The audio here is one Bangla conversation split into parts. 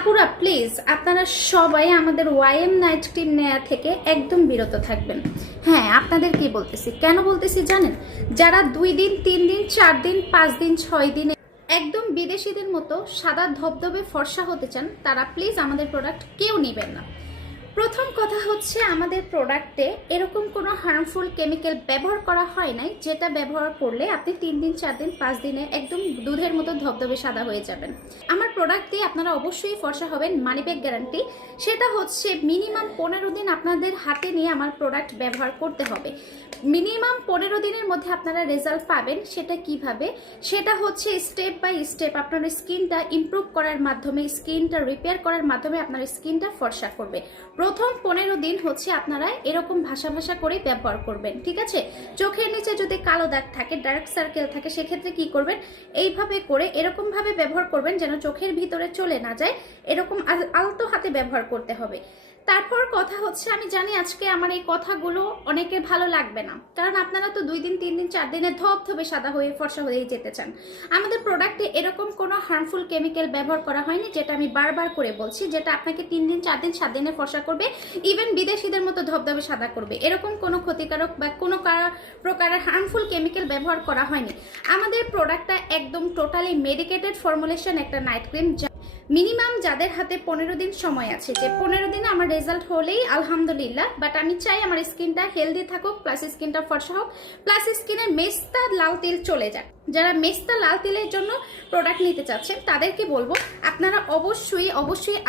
আপুরা প্লিজ আপনারা সবাই আমাদের ওয়াইএম নাইট ক্রিম নেওয়া থেকে একদম বিরত থাকবেন। হ্যাঁ, আপনাদের কি বলতেছি, কেন বলতেছি জানেন? যারা 2 দিন 3 দিন 4 দিন 5 দিন 6 দিনে একদম বিদেশিদের মতো সাদা ধবধবে ফর্সা হতে চান, তারা প্লিজ আমাদের প্রোডাক্ট কেউ নেবেন না। প্রথম কথা হচ্ছে, আমাদের প্রোডাক্টে এরকম কোনো হার্মফুল কেমিক্যাল ব্যবহার করা হয় নাই, যেটা ব্যবহার করলে আপনি 3 দিন 4 দিন 5 দিনে একদম দুধের মতো ধবধবে সাদা হয়ে যাবেন। আমার প্রোডাক্ট দিয়ে আপনারা অবশ্যই ফর্সা হবেন, মানি ব্যাক গ্যারান্টি। সেটা হচ্ছে মিনিমাম 15 দিন আপনাদের হাতে নিয়ে আমার প্রোডাক্ট ব্যবহার করতে হবে। মিনিমাম 15 দিনের মধ্যে আপনারা রেজাল্ট পাবেন। সেটা কিভাবে? সেটা হচ্ছে স্টেপ বাই স্টেপ আপনার স্কিনটা ইমপ্রুভ করার মাধ্যমে, স্কিনটা রিপেয়ার করার মাধ্যমে আপনার স্কিনটা ফর্সা করবে। প্রথম 15 দিন হচ্ছে আপনারা এরকম ভাষা করে ব্যবহার করবেন, ঠিক আছে? চোখের নিচে যদি কালো দাগ থাকে, ডার্ক সার্কেল থাকে, সেক্ষেত্রে কি করবেন? এইভাবে করে এরকম ভাবে ব্যবহার করবেন যেন চোখের ভিতরে চলে না যায়। এরকম আলতো হাতে ব্যবহার করতে হবে। তারপর কথা হচ্ছে, আমি জানি আজকে আমার এই কথাগুলো অনেকের ভালো লাগবে না, কারণ আপনারা তো 2 দিন 3 দিন 4 দিনে ধবধবে সাদা হয়ে ফর্সা হয়েই যেতে চান। আমাদের প্রোডাক্টে এরকম কোনো হার্মফুল কেমিক্যাল ব্যবহার করা হয়নি, যেটা আমি বারবার করে বলছি, যেটা আপনাকে 3 দিন 4 দিন 7 দিনে ফর্সা করবে, ইভেন বিদেশিদের মতো ধবধবে সাদা করবে। এরকম কোনো ক্ষতিকারক বা কোনো প্রকারের হার্মফুল কেমিক্যাল ব্যবহার করা হয়নি। আমাদের প্রোডাক্টটা একদম টোটালি মেডিকেটেড ফর্মুলেশন একটা নাইট ক্রিম। মিনিমাম যাদের হাতে 15 দিন সময় আছে, যে 15 দিনে আমার রেজাল্ট হলেই আলহামদুলিল্লাহ, বাট আমি চাই আমার স্কিনটা হেলদি থাকুক, প্লাস স্কিনটা ফর্সা হোক, প্লাস স্কিনের মেস্তা লাল তিল চলে যাক। যারা মেস্তা লাল তিলের জন্য প্রোডাক্ট নিতে চাচ্ছেন তাদেরকে বলবো, আপনারা অবশ্যই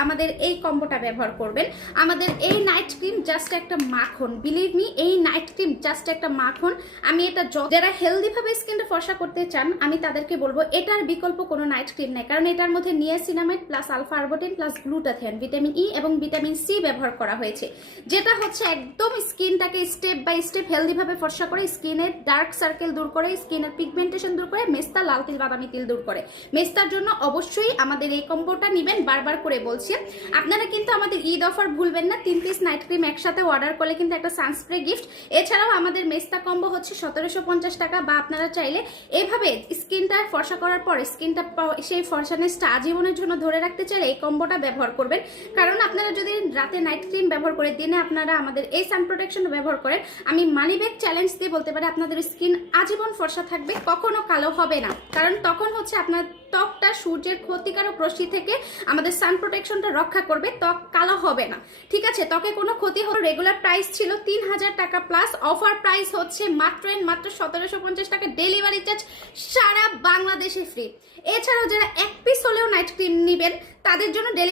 আমাদের এই কম্বোটা ব্যবহার করবেন। আমাদের এই নাইট ক্রিম জাস্ট একটা মাখন, বিলিভ মি, এই নাইট ক্রিম জাস্ট একটা মাখন। আমি এটা যারা হেলদি ভাবে স্কিনটা ফর্সা করতে চান, আমি তাদেরকে বলবো এটার বিকল্প কোনো নাইট ক্রিম নেই, কারণ এটার মধ্যে niacinamide plus alpha arbutin plus glutathione, vitamin E এবং ভিটামিন সি ব্যবহার করা হয়েছে, যেটা হচ্ছে একদম স্কিনটাকে স্টেপ বাই স্টেপ হেলদি ভাবে ফর্সা করে, স্কিনের ডার্ক সার্কেল দূর করে, স্কিনের পিগমেন্টেশন দূর করে, মেস্তা লাল তিল বাদামি তিল দূর করে। মেস্তার জন্য অবশ্যই আমাদের এই কম্বোটা নেবেন, বারবার করে বলছি। আপনারা কিন্তু আমাদের ঈদ অফার ভুলবেন না, 3 পিস নাইট ক্রিম একসাথে অর্ডার করলে কিন্তু একটা সানস্প্রে গিফট। এছাড়াও আমাদের মেস্তা কম্বো হচ্ছে 1750 টাকা, বা আপনারা চাইলে এভাবে স্কিনটা ফর্সা করার পর স্কিনটা সেই ফর্সানেসটা আজীবনের জন্য ধরে রাখতে চাইলে এই কম্বোটা ব্যবহার করবেন। কারণ আপনারা যদি রাতে নাইট ক্রিম ব্যবহার করে দিনে আপনারা আমাদের এই সান প্রোটেকশন ব্যবহার করেন, আমি মানি ব্যাক চ্যালেঞ্জ দিয়ে বলতে পারি আপনাদের স্কিন আজীবন ফর্সা থাকবে, কখনো কালো হবে না। কারণ তখন হচ্ছে আপনার ত্বকটা সূর্যের ক্ষতিকারক রশ্মি থেকে আমাদের সান প্রোটেকশনটা রক্ষা করবে, ত্বক কালো হবে না, ঠিক আছে? ত্বকে কোনো ক্ষতি হলো। রেগুলার প্রাইস ছিল 3000 টাকা প্লাস, অফার প্রাইস হচ্ছে মাত্র 1750 টাকা, ডেলিভারি চার্জ সারা বাংলাদেশে ফ্রি। এছাড়াও যারা 1 পিস হলেও নাইট ক্রিম নেবেন তাদের জন্য